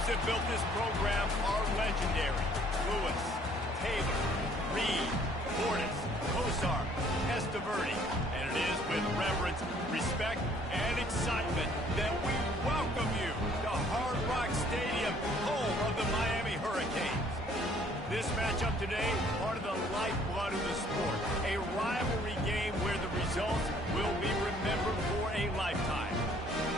names that built this program are legendary. Lewis, Taylor, Reed, Portis, Kosar, Esteverde. And it is with reverence, respect, and excitement that we welcome you to Hard Rock Stadium, home of the Miami Hurricanes. This matchup today, part of the lifeblood of the sport. A rivalry game where the results will be remembered for a lifetime.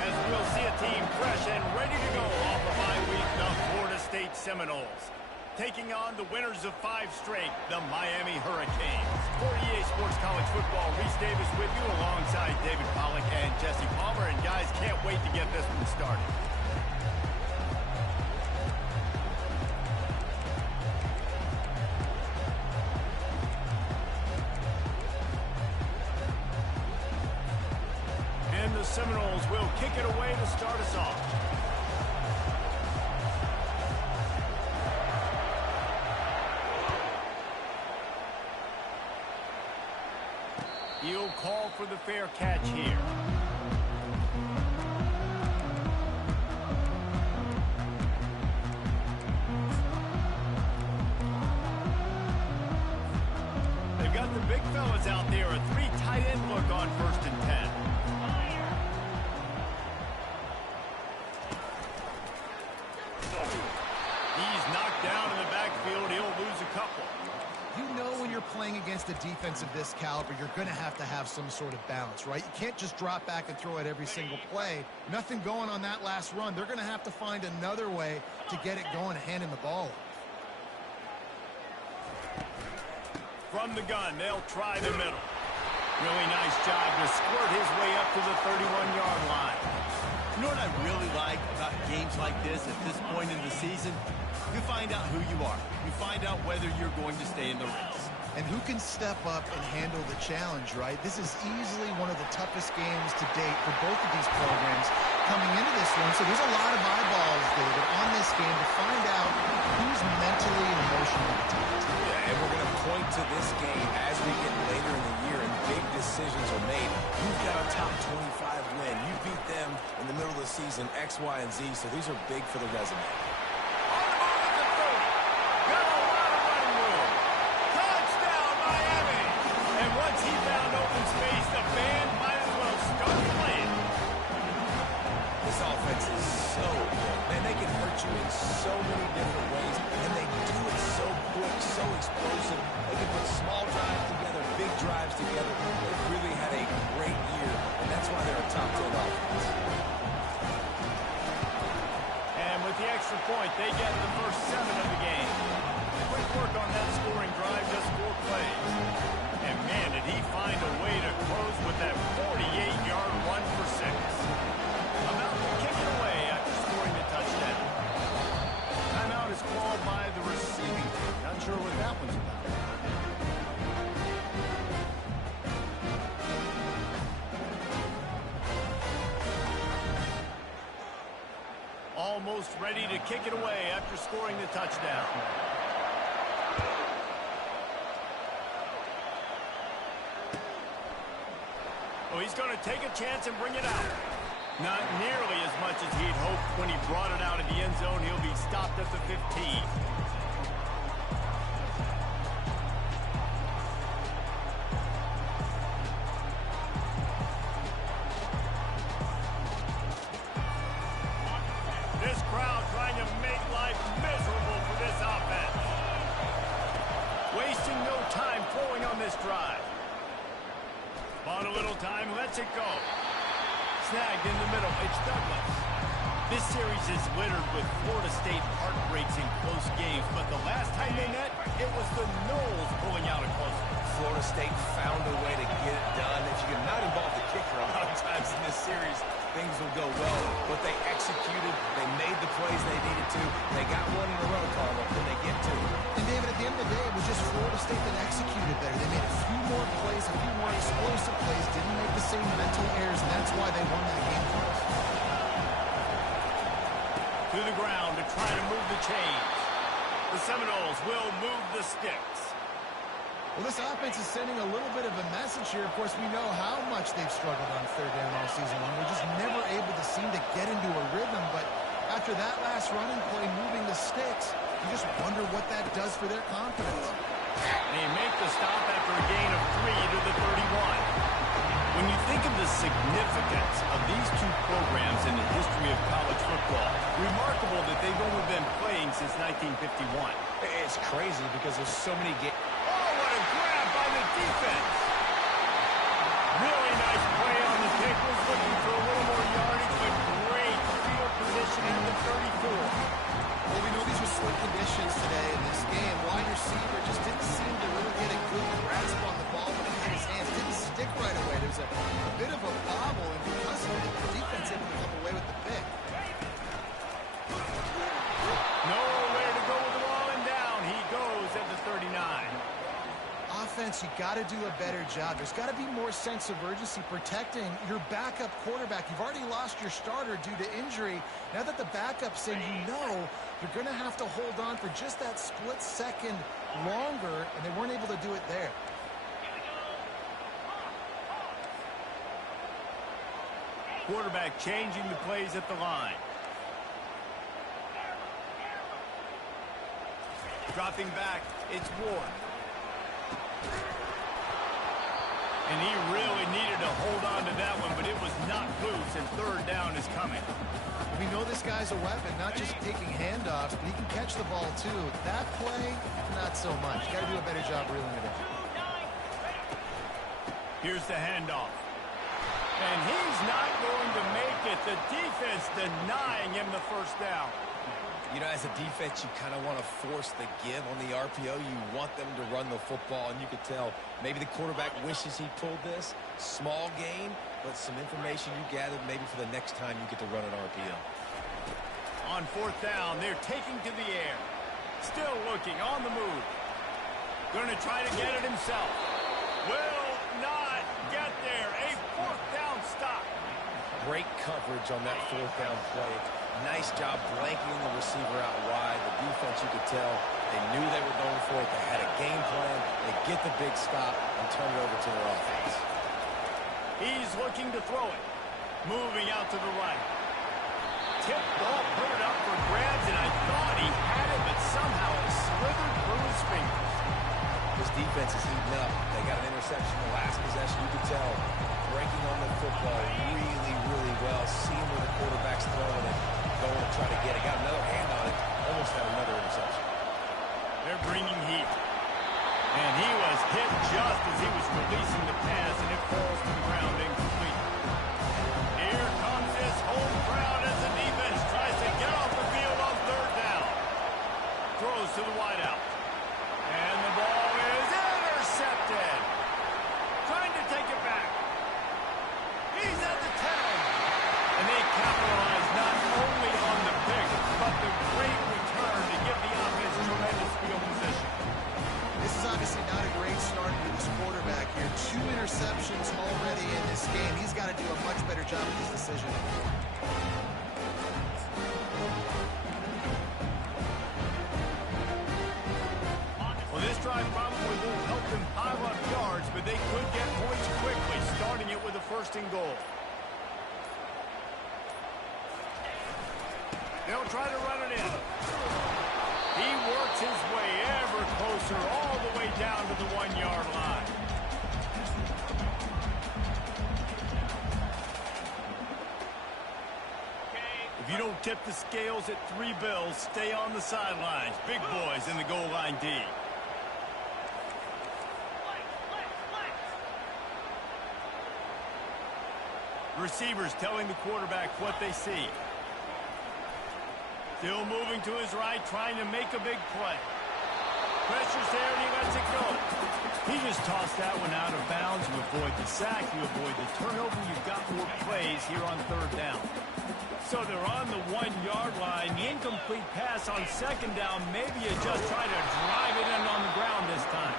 As we'll see a team fresh and ready to go off of bye week, the Florida State Seminoles. Taking on the winners of 5 straight, the Miami Hurricanes. For EA Sports College Football, Reese Davis with you alongside David Pollack and Jesse Palmer. And guys, can't wait to get this one started. And the Seminoles will kick it away to start us off. He'll call for the fair catch here. They've got the big fellas out there. A 3 tight end look on 1st and 10. He's knocked down in the backfield. He'll lose a couple. You know when you're playing against a defense of this caliber, you're going to have some sort of balance, right? You can't just drop back and throw it every single play. Nothing going on that last run. They're going to have to find another way to get it going, handing the ball off. From the gun, they'll try the middle. Really nice job to squirt his way up to the 31-yard line. You know what I really like about games like this at this point in the season? You find out who you are. You find out whether you're going to stay in the race. And who can step up and handle the challenge, right? This is easily one of the toughest games to date for both of these programs coming into this one. So there's a lot of eyeballs, David, on this game to find out who's mentally and emotionally attacked. Yeah, and we're going to point to this game as we get later in the year and big decisions are made. You've got a top 25 win. You beat them in the middle of the season, X, Y, and Z. So these are big for the resume. Offense is so good. Man, they can hurt you in so many different ways, and they do it so quick, so explosive. They can put small drives together, big drives together. They've really had a great year, and that's why they're a top 10 offense. And with the extra point, they get the first 7 of the game. Quick work on that scoring drive, just 4 plays. And man, did he find a way to close with that 48-yard run for 6. About to kick it away after scoring the touchdown. Timeout is called by the receiving team. Not sure what that one's about. Almost ready to kick it away after scoring the touchdown. Oh, he's going to take a chance and bring it out. Not nearly as much as he'd hoped when he brought it out of the end zone. He'll be stopped at the 15. This crowd trying to make life miserable for this offense. Wasting no time throwing on this drive. On a little time, lets it go. Snagged in the middle, it's Douglas. This series is littered with Florida State heartbreaks in close games, but the last time they met, it was the Noles pulling out a close one. Florida State found a way to get it done. If you can not involve the kicker a lot of times in this series, things will go well. But they executed, they made the plays they needed to. They got one in a row, Carlo, and they get two. And David, at the end of the day, it was just Florida State that executed better. They made a few more plays, a few more explosive plays, didn't make the same mental errors, and that's why they won that game for us. To the ground to try to move the chains. The Seminoles will move the sticks. Well, this offense is sending a little bit of a message here. Of course, we know how much they've struggled on 3rd down all season long. They're just never able to seem to get into a rhythm, but after that last running play moving the sticks, you just wonder what that does for their confidence. They make the stop after a gain of 3 to the 31. When you think of the significance of these two programs in the history of college football, remarkable that they've only been playing since 1951. It's crazy because there's so many games. Oh, what a grab by the defense. Really nice play on the kick. Was looking for a little more yardage, but great field position at the 34. Well, we know these were slick conditions today in this game. Wide receiver just didn't seem to really get a good grasp on the ball when it hit his hands. Didn't stick right away. There was a bit of a bobble, and because of it, the defense able to come away with the pick. Nowhere to go with the ball, and down he goes at the 39. Offense, you got to do a better job. There's got to be more sense of urgency protecting your backup quarterback. You've already lost your starter due to injury. Now that the backup's in, you know you're going to have to hold on for just that split second longer, and they weren't able to do it there. Quarterback changing the plays at the line. Dropping back, it's Ward. And he really needed to hold on to that one, but it was not loose, and third down is coming. We know this guy's a weapon, not just taking handoffs, but he can catch the ball too. That play, not so much. Got to do a better job reeling it in. Here's the handoff. And he's not going to make it. The defense denying him the first down. You know, as a defense, you kind of want to force the give on the RPO. You want them to run the football, and you could tell maybe the quarterback wishes he pulled this. Small gain, but some information you gathered maybe for the next time you get to run an RPO. On fourth down, they're taking to the air. Still looking, on the move. Going to try to get it himself. Will not get there. A fourth down stop. Great coverage on that fourth down play. Nice job blanking the receiver out wide. The defense, you could tell, they knew they were going for it. They had a game plan. They get the big stop and turn it over to their offense. He's looking to throw it. Moving out to the right. Tip ball, put it up for grabs, and I thought he had it, but somehow it slithered through his fingers. This defense is heating up. They got an interception the last possession. You could tell breaking on the football really, really well. Seeing where the quarterback's throwing it, going to try to get it. Got another hand on it. Almost had another interception. They're bringing heat. And he was hit just as he was releasing the pass, and it falls to the ground incomplete. Here comes this home crowd as the defense tries to get off the field on third down. Throws to the wideout. And the ball is intercepted. Trying to take it back. He's at the 10. And they capitalize not only on the pick, but the great return to give the offense tremendous field position. This is obviously not a great start for this quarterback here. 2 interceptions already in this game. He's got to do a much better job with his decision. Well, this drive probably won't help them pile up yards, but they could get points quickly, starting it with a first and goal. They'll try to run it in. He works his way ever closer, all the way down to the 1-yard line. If you don't tip the scales at 3 bills, stay on the sidelines. Big boys in the goal line D. Receivers telling the quarterback what they see. Still moving to his right, trying to make a big play. Pressure's there, and he lets it go. He just tossed that one out of bounds. You avoid the sack, you avoid the turnover. You've got more plays here on third down. So they're on the 1-yard line. The incomplete pass on second down. Maybe you just try to drive it in on the ground this time.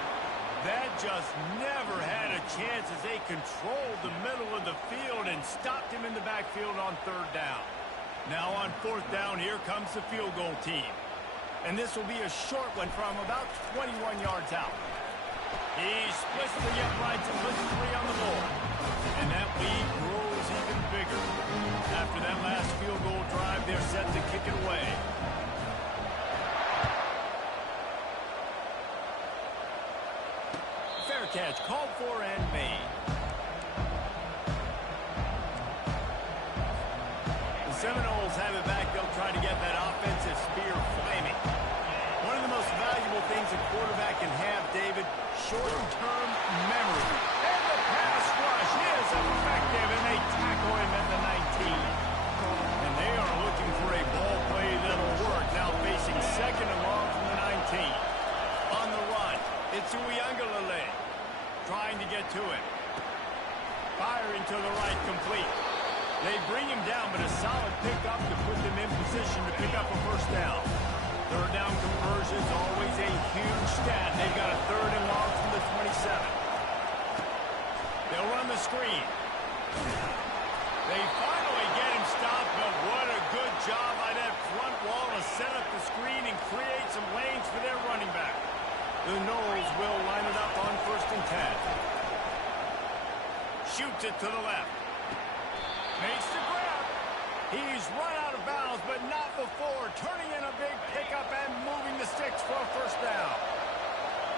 That just never had a chance as they controlled the middle of the field and stopped him in the backfield on third down. Now on fourth down, here comes the field goal team. And this will be a short one from about 21 yards out. He splits the uprights and puts 3 on the board. And that lead grows even bigger. After that last field goal drive, they're set to kick it Seminoles have it back. They'll try to get that offensive spear flaming. One of the most valuable things a quarterback can have, David, short-term memory. And the pass rush is effective, and they tackle him at the 19. And they are looking for a ball play that'll work. Now facing second and long from the 19. On the run, it's Uiagalelei trying to get to him. Firing to the right, complete. They bring him down, but a solid pickup to put them in position to pick up a first down. Third down conversions, always a huge stat. They've got a third and long from the 27. They'll run the screen. They finally get him stopped, but what a good job by that front wall to set up the screen and create some lanes for their running back. The Noles will line it up on 1st and 10. Shoots it to the left. Makes the grab. He's run out of bounds, but not before. Turning in a big pickup and moving the sticks for a first down.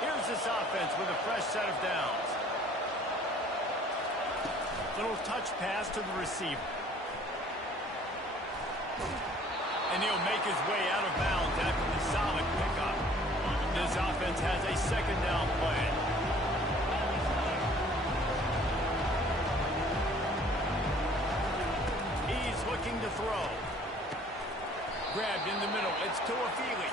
Here's this offense with a fresh set of downs. Little touch pass to the receiver. And he'll make his way out of bounds after the solid pickup. This offense has a second down play. He's looking to throw. Grabbed in the middle. It's Tuafili.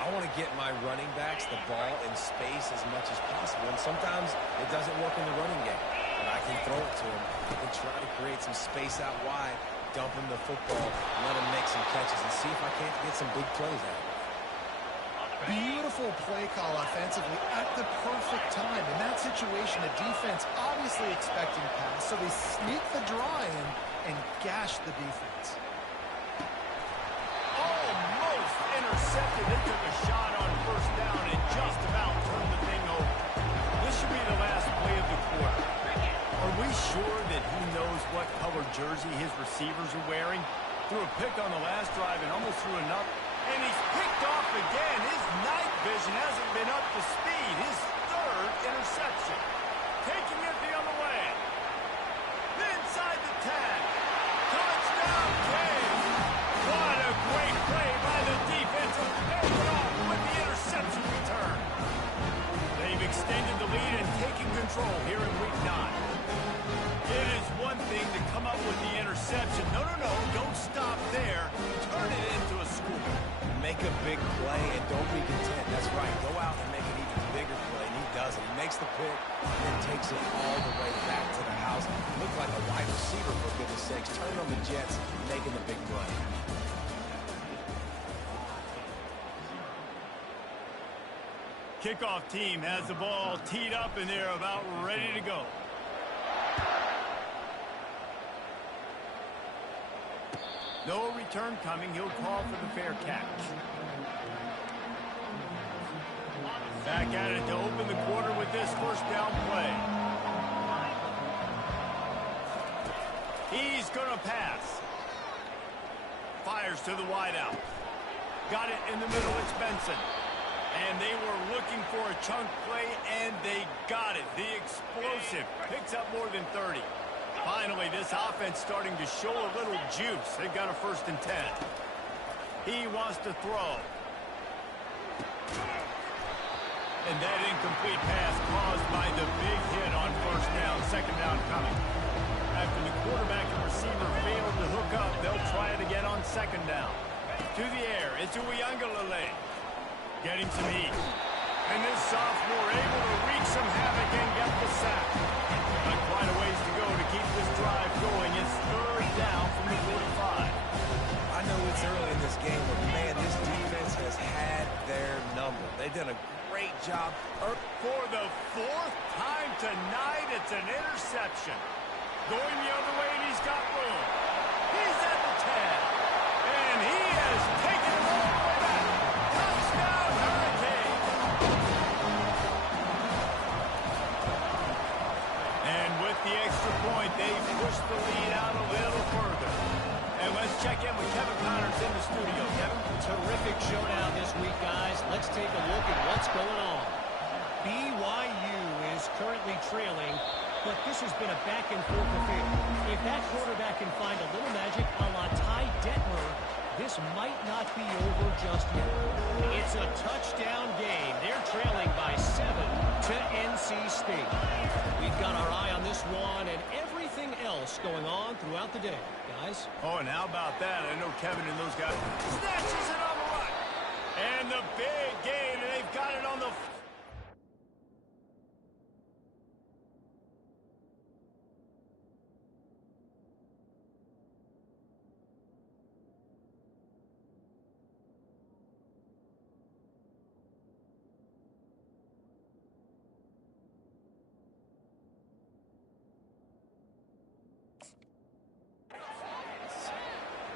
I want to get my running backs the ball in space as much as possible. And sometimes it doesn't work in the running game. But I can throw it to him. I can try to create some space out wide, dump him the football, let him make some catches, and see if I can't get some big plays out of it. Beautiful play call offensively at the perfect time. In that situation, the defense obviously expecting pass, so they sneak the draw in and gash the defense. Almost intercepted. They took a shot on first down and just about turned the thing over. This should be the last play of the quarter. Are we sure that he knows what color jersey his receivers are wearing? Threw a pick on the last drive and almost threw another. And he's picked off again. His night vision hasn't been up to speed. His third interception. Taking it the other way. Inside the 10. Touchdown, Kane. What a great play by the defense. And it off with the interception return. They've extended the lead and taken control here in week 9. It is one thing to come up with the interception. No, don't stop there. Turn it into a score. Make a big play and don't be content. That's right. Go out and make an even bigger play, and he does it. He makes the pick and then takes it all the way back to the house. Looked like a wide receiver, for goodness sakes. Turning on the Jets, making the big play. Kickoff team has the ball teed up, and they're about ready to go. No return coming. He'll call for the fair catch. Back at it to open the quarter with this first down play. He's going to pass. Fires to the wideout. Got it in the middle. It's Benson. And they were looking for a chunk play, and they got it. The explosive picks up more than 30. Finally, this offense starting to show a little juice. They've got a 1st and 10. He wants to throw. And that incomplete pass caused by the big hit on first down. Second down coming. After the quarterback and receiver failed to hook up, they'll try it again on second down. To the air, it's Uiagalelei. Getting some heat. And this sophomore able to wreak some havoc and get the sack. Not quite a ways to go to keep this drive going. It's third down from the 45. I know it's early in this game, but man, this defense has had their number. They've done a great job. For the 4th time tonight, it's an interception. Going the other way, and he's got room. He's at the 10. And he has taken it all the way back. Touchdown, Hurricane. And with the extra point, they push the lead out a little further. And let's check in with Kevin Connors in the studio. Kevin? Terrific showdown this week, guys. Let's take a look at what's going on. BYU is currently trailing, but this has been a back-and-forth affair. If that quarterback can find a little magic a la not be over just yet. It's a touchdown game. They're trailing by 7 to NC State. We've got our eye on this one and everything else going on throughout the day, guys. Oh, and how about that? I know Kevin and those guys. Snatches it on the right. And the big gain, and they've got it on the...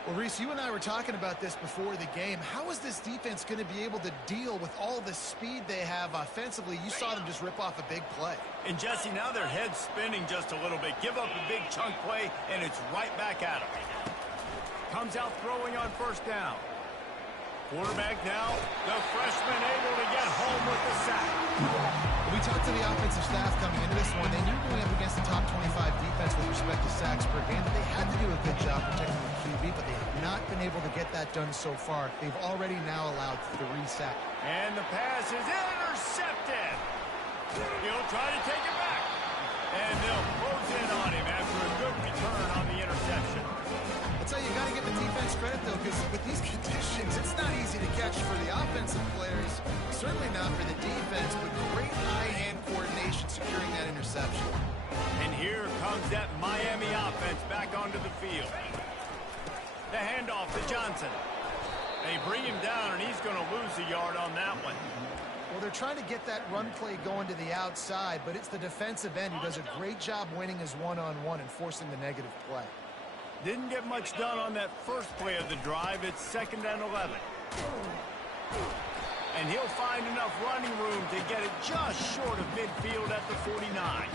Well, Reese, you and I were talking about this before the game. How is this defense going to be able to deal with all the speed they have offensively? You saw them just rip off a big play. And Jesse, now their head's spinning just a little bit. Give up a big chunk play, and it's right back at them. Comes out throwing on first down. Quarterback now, the freshman able to get home with the sack. We talked to the offensive staff coming into this one. They knew going up against the top 25 defense with respect to sacks per game that they had to do a good job protecting the QB, but they have not been able to get that done so far. They've already now allowed 3 sacks. And the pass is intercepted. He'll try to take it back. And they'll close in on him after a good return on the interception. That's how you got to give the defense credit, though, because with these conditions, it's not easy to catch for the offensive players. Certainly not for the defense, but great eye-hand coordination securing that interception. And here comes that Miami offense back onto the field. The handoff to Johnson. They bring him down, and he's going to lose a yard on that one. Well, they're trying to get that run play going to the outside, but it's the defensive end who does a great job winning his one-on-one and forcing the negative play. Didn't get much done on that first play of the drive. It's 2nd and 11. And he'll find enough running room to get it just short of midfield at the 49.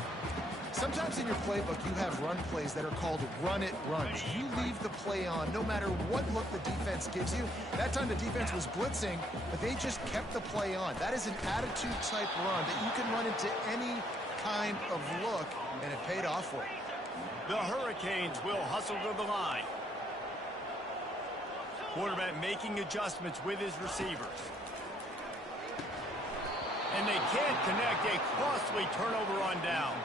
Sometimes in your playbook, you have run plays that are called run-it runs. You leave the play on no matter what look the defense gives you. That time the defense was blitzing, but they just kept the play on. That is an attitude-type run that you can run into any kind of look, and it paid off for you. The Hurricanes will hustle to the line. Quarterback making adjustments with his receivers. And they can't connect, a costly turnover on downs.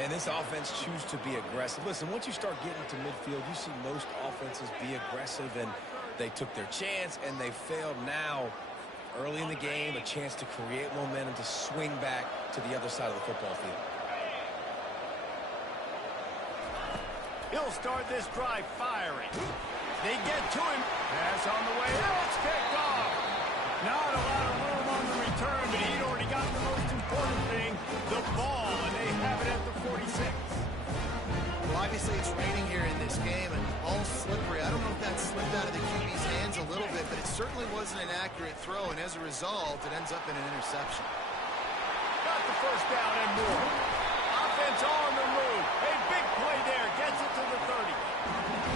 And this offense chooses to be aggressive. Listen, once you start getting to midfield, you see most offenses be aggressive, and they took their chance, and they failed. Now, early in the game, a chance to create momentum, to swing back to the other side of the football field. He'll start this drive firing. They get to him. Pass on the way. It's picked off. Not a lot of room on the return, but he'd already got the most important thing, the ball, and they have it at the 46. Well, obviously it's raining here in this game, and all slippery. I don't know if that slipped out of the QB's hands a little bit, but it certainly wasn't an accurate throw, and as a result, it ends up in an interception. Got the first down and more. Offense on the move. A big play there. Gets it to the 30.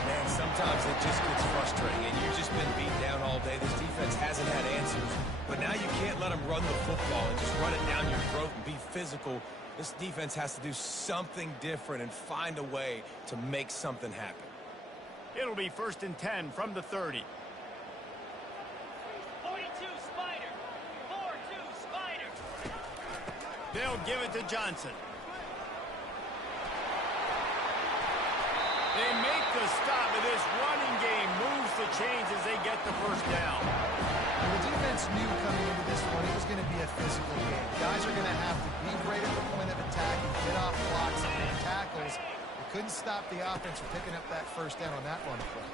And sometimes it just gets frustrating, and you've just been beat down all day. This defense hasn't had answers, but now you can't let them run the football and just run it down your throat and be physical. This defense has to do something different and find a way to make something happen. It'll be 1st and 10 from the 30. 42 Spider. 4-2 Spider. They'll give it to Johnson. They make the stop, and this running game moves the chains as they get the first down. The defense knew coming into this one it was going to be a physical game. Guys are going to have to be great at the point of attack and get off blocks and make tackles. They couldn't stop the offense from picking up that first down on that run play.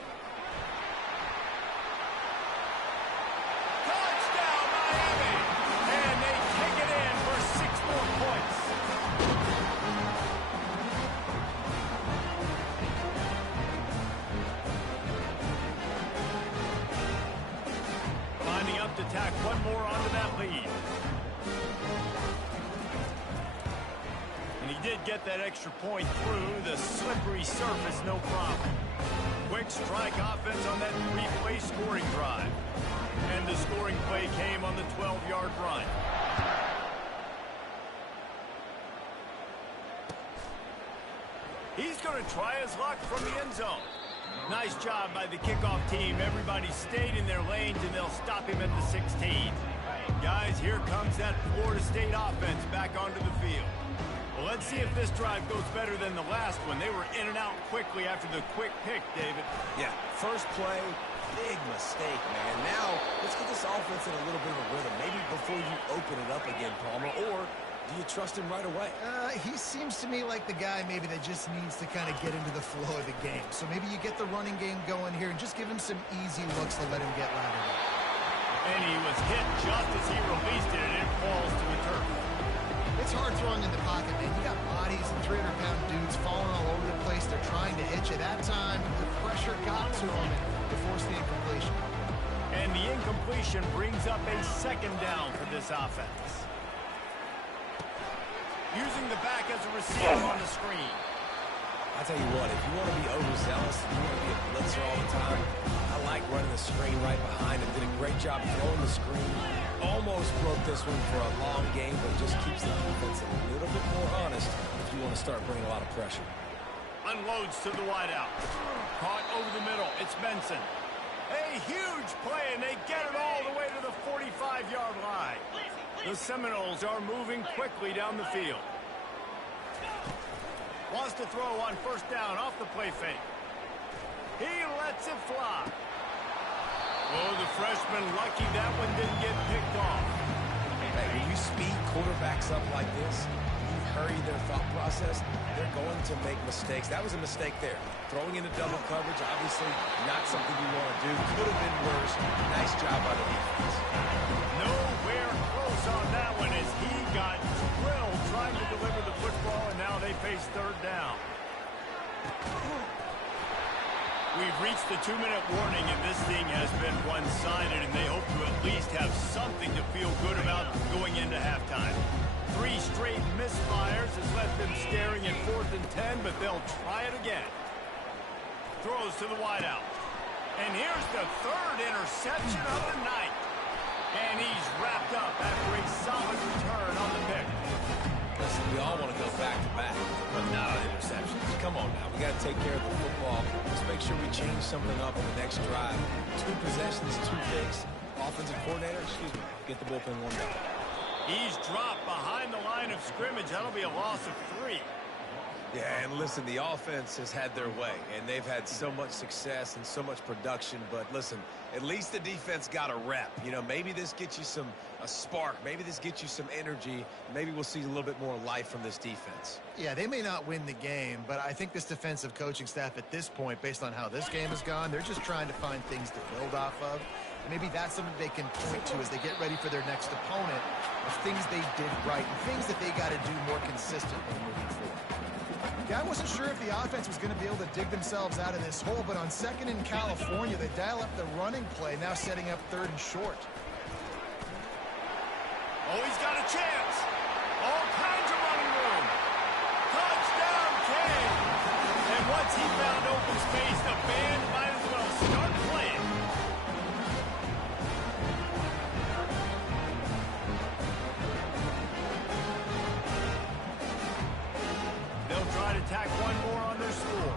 Touchdown, Miami! And they take it in for 6 more points. Lining up to tack one more onto that lead. And he did get that extra point through the slippery surface, no problem. Quick strike offense on that 3-play scoring drive. And the scoring play came on the 12-yard run. He's going to try his luck from the end zone. Nice job by the kickoff team. Everybody stayed in their lanes, and they'll stop him at the 16. Guys, here comes that Florida State offense back onto the field. Well, let's see if this drive goes better than the last one. They were in and out quickly after the quick pick, David. Yeah, first play, big mistake, man. Now, let's get this offense in a little bit of a rhythm. Maybe before you open it up again, Palmer, or do you trust him right away? He seems to me like the guy maybe that just needs to kind of get into the flow of the game. So maybe you get the running game going here and just give him some easy looks to let him get lathered up. And he was hit just as he released it, and it falls to the turf. It's hard throwing in the pocket, man. You got bodies and 300-pound dudes falling all over the place. They're trying to hit you. That time, the pressure got to him and forced the incompletion. And the incompletion brings up a second down for this offense. Using the back as a receiver on the screen. I'll tell you what, if you want to be overzealous, if you want to be a blitzer all the time, I like running the screen right behind him. Did a great job throwing the screen. Almost broke this one for a long game, but just keeps the defense a little bit more honest if you want to start bringing a lot of pressure. Unloads to the wideout. Caught over the middle. It's Benson. A huge play, and they get it all the way to the 45-yard line. The Seminoles are moving quickly down the field. Wants to throw on first down off the play fake. He lets it fly. Oh, the freshman lucky that one didn't get picked off. Hey, when you speed quarterbacks up like this, you hurry their thought process, they're going to make mistakes. That was a mistake there. Throwing into double coverage, obviously not something you want to do. Could have been worse. Nice job by the defense. Nowhere close on that one as he got drilled trying to deliver the football, and now they face third down. We've reached the 2-minute warning, and this thing has been one-sided, and they hope to at least have something to feel good about going into halftime. 3 straight misfires has left them staring at 4th and 10, but they'll try it again. Throws to the wideout. And here's the 3rd interception of the night. And he's wrapped up after a solid return on the pick. Listen, we all want to go back-to-back, but not on interceptions. Come on now. We got to take care of the football. Let's make sure we change something up on the next drive. 2 possessions, 2 picks. Offensive coordinator, get the bullpen one down. He's dropped behind the line of scrimmage. That'll be a loss of 3. Yeah, and listen, the offense has had their way, and they've had so much success and so much production. But listen, at least the defense got a rep. You know, maybe this gets you a spark. Maybe this gets you some energy. Maybe we'll see a little bit more life from this defense. Yeah, they may not win the game, but I think this defensive coaching staff at this point, based on how this game has gone, they're just trying to find things to build off of. Maybe that's something they can point to as they get ready for their next opponent, of things they did right and things that they got to do more consistently moving forward. Yeah, I wasn't sure if the offense was going to be able to dig themselves out of this hole, but on 2nd in California, they dial up the running play, now setting up 3rd and short. Oh, he's got a chance. All kinds of running room. Touchdown, King. And once he found open space, the band might as well start playing. They'll try to tack one more on their score.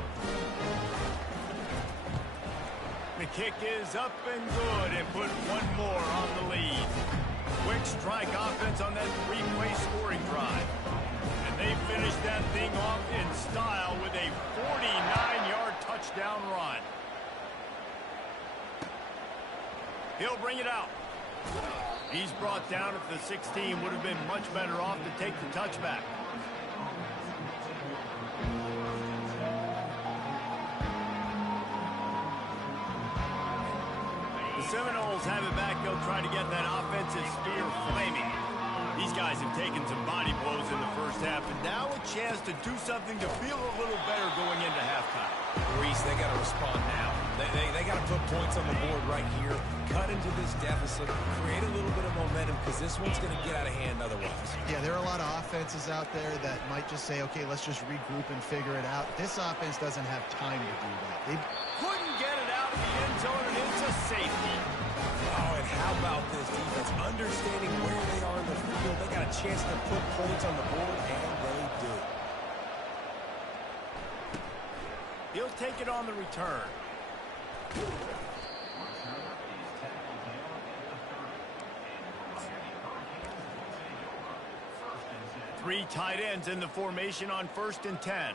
The kick is up and good and put one more on the lead. Quick strike offense on that 3-play scoring drive. And they finish that thing off in style with a 49-yard touchdown run. He'll bring it out. He's brought down at the 16. Would have been much better off to take the touchback. The Seminoles have it back. They'll try to get that offensive spear flaming. These guys have taken some body blows in the first half, and now a chance to do something to feel a little better going into halftime. Reese, they got to respond now. They got to put points on the board right here, cut into this deficit, create a little bit of momentum, because this one's going to get out of hand otherwise. Yeah, there are a lot of offenses out there that might just say, okay, let's just regroup and figure it out. This offense doesn't have time to do that. They couldn't get it out of the end zone, and it's a safety. Oh, and how about this defense? Understanding where they are in the field, they got a chance to put points on the board, and they do. He'll take it on the return. Three tight ends in the formation on 1st and 10.